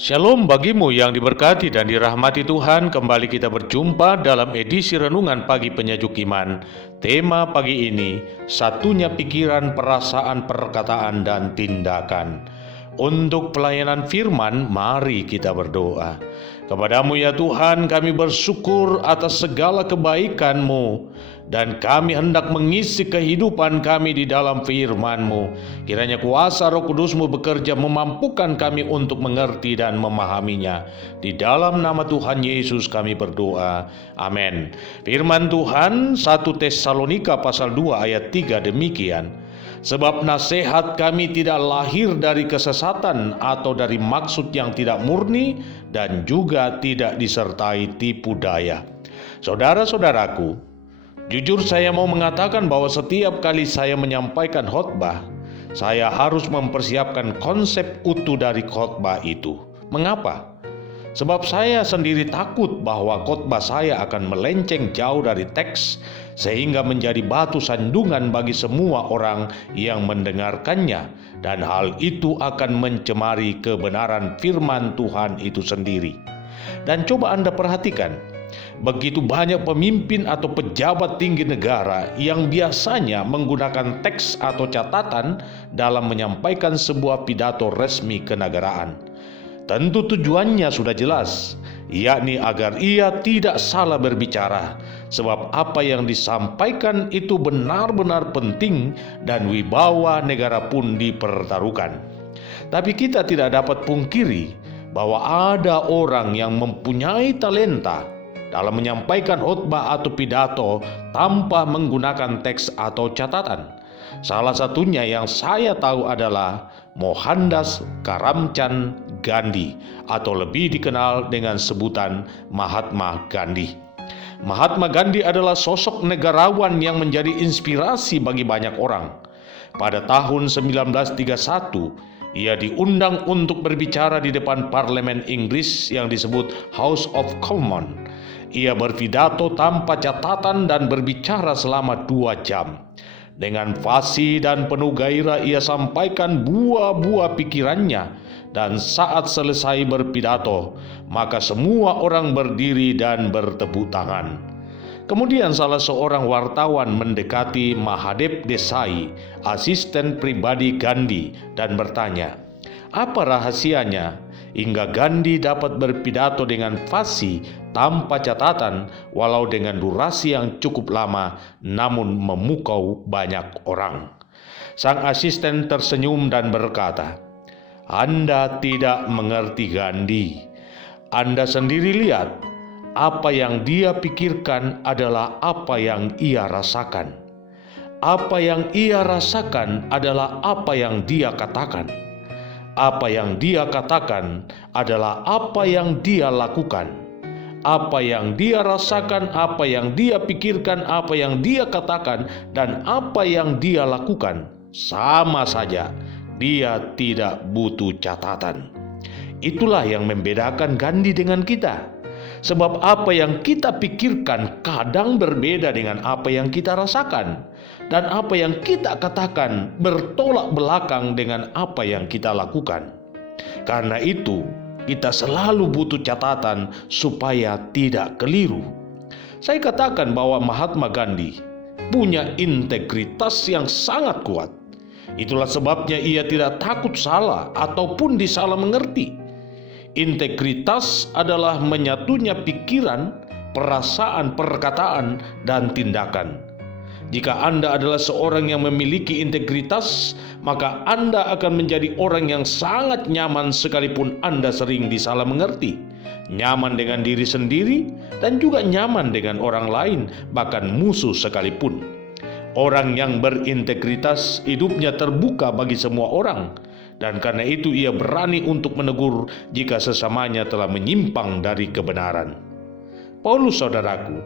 Shalom bagimu yang diberkati dan dirahmati Tuhan. Kembali kita berjumpa dalam edisi Renungan Pagi Penyejuk Iman. Tema pagi ini, satunya pikiran, perasaan, perkataan, dan tindakan. Untuk pelayanan firman, mari kita berdoa. Kepadamu ya Tuhan, kami bersyukur atas segala kebaikan-Mu, dan kami hendak mengisi kehidupan kami di dalam firman-Mu. Kiranya kuasa Roh Kudus-Mu bekerja memampukan kami untuk mengerti dan memahaminya. Di dalam nama Tuhan Yesus kami berdoa. Amin. Firman Tuhan 1 Tesalonika pasal 2 ayat 3 demikian. Sebab nasihat kami tidak lahir dari kesesatan atau dari maksud yang tidak murni dan juga tidak disertai tipu daya. Saudara-saudaraku, jujur saya mau mengatakan bahwa setiap kali saya menyampaikan khotbah, saya harus mempersiapkan konsep utuh dari khotbah itu. Mengapa? Sebab saya sendiri takut bahwa khotbah saya akan melenceng jauh dari teks sehingga menjadi batu sandungan bagi semua orang yang mendengarkannya, dan hal itu akan mencemari kebenaran firman Tuhan itu sendiri. Dan coba Anda perhatikan, begitu banyak pemimpin atau pejabat tinggi negara yang biasanya menggunakan teks atau catatan dalam menyampaikan sebuah pidato resmi kenegaraan. Tentu tujuannya sudah jelas, yakni agar ia tidak salah berbicara, sebab apa yang disampaikan itu benar-benar penting dan wibawa negara pun dipertaruhkan. Tapi kita tidak dapat pungkiri bahwa ada orang yang mempunyai talenta dalam menyampaikan khotbah atau pidato tanpa menggunakan teks atau catatan. Salah satunya yang saya tahu adalah Mohandas Karamchand Gandhi, atau lebih dikenal dengan sebutan Mahatma Gandhi. Mahatma Gandhi adalah sosok negarawan yang menjadi inspirasi bagi banyak orang. Pada tahun 1931, ia diundang untuk berbicara di depan parlemen Inggris yang disebut House of Commons. Ia berpidato tanpa catatan dan berbicara selama 2 jam. Dengan fasih dan penuh gairah ia sampaikan buah-buah pikirannya, dan saat selesai berpidato, maka semua orang berdiri dan bertepuk tangan. Kemudian salah seorang wartawan mendekati Mahadev Desai, asisten pribadi Gandhi, dan bertanya, apa rahasianya hingga Gandhi dapat berpidato dengan fasih tanpa catatan walau dengan durasi yang cukup lama namun memukau banyak orang. Sang asisten tersenyum dan berkata, Anda tidak mengerti Gandhi. Anda sendiri lihat, apa yang dia pikirkan adalah apa yang ia rasakan. Apa yang ia rasakan adalah apa yang dia katakan. Apa yang dia katakan adalah apa yang dia lakukan. Apa yang dia rasakan, apa yang dia pikirkan, apa yang dia katakan, dan apa yang dia lakukan sama saja. Dia tidak butuh catatan. Itulah yang membedakan Gandhi dengan kita. Sebab apa yang kita pikirkan kadang berbeda dengan apa yang kita rasakan, dan apa yang kita katakan bertolak belakang dengan apa yang kita lakukan. Karena itu, kita selalu butuh catatan supaya tidak keliru. Saya katakan bahwa Mahatma Gandhi punya integritas yang sangat kuat. Itulah sebabnya ia tidak takut salah ataupun disalah mengerti. Integritas adalah menyatunya pikiran, perasaan, perkataan, dan tindakan. Jika Anda adalah seorang yang memiliki integritas, maka Anda akan menjadi orang yang sangat nyaman sekalipun Anda sering disalah mengerti. Nyaman dengan diri sendiri dan juga nyaman dengan orang lain, bahkan musuh sekalipun. Orang yang berintegritas hidupnya terbuka bagi semua orang, dan karena itu ia berani untuk menegur jika sesamanya telah menyimpang dari kebenaran. Paulus, saudaraku,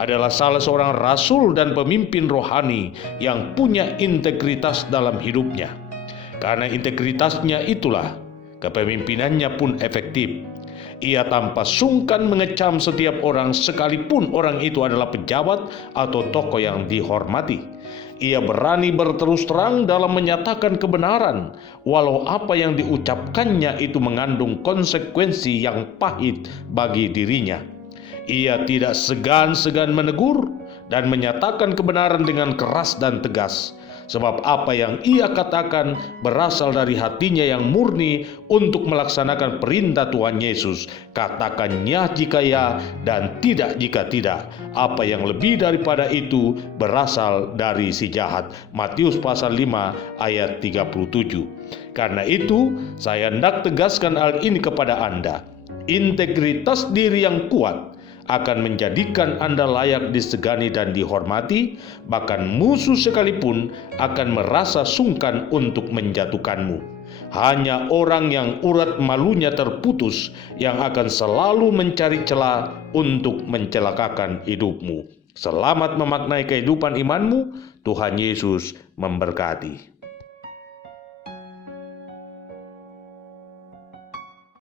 adalah salah seorang rasul dan pemimpin rohani yang punya integritas dalam hidupnya. Karena integritasnya itulah kepemimpinannya pun efektif. Ia tanpa sungkan mengecam setiap orang sekalipun orang itu adalah pejabat atau tokoh yang dihormati. Ia berani berterus terang dalam menyatakan kebenaran, walau apa yang diucapkannya itu mengandung konsekuensi yang pahit bagi dirinya. Ia tidak segan-segan menegur dan menyatakan kebenaran dengan keras dan tegas, sebab apa yang ia katakan berasal dari hatinya yang murni untuk melaksanakan perintah Tuhan Yesus. Katakan ya jika ya dan tidak jika tidak. Apa yang lebih daripada itu berasal dari si jahat. Matius pasal 5 ayat 37. Karena itu saya hendak tegaskan hal ini kepada Anda. Integritas diri yang kuat akan menjadikan Anda layak disegani dan dihormati, bahkan musuh sekalipun akan merasa sungkan untuk menjatuhkanmu. Hanya orang yang urat malunya terputus yang akan selalu mencari celah untuk mencelakakan hidupmu. Selamat memaknai kehidupan imanmu. Tuhan Yesus memberkati.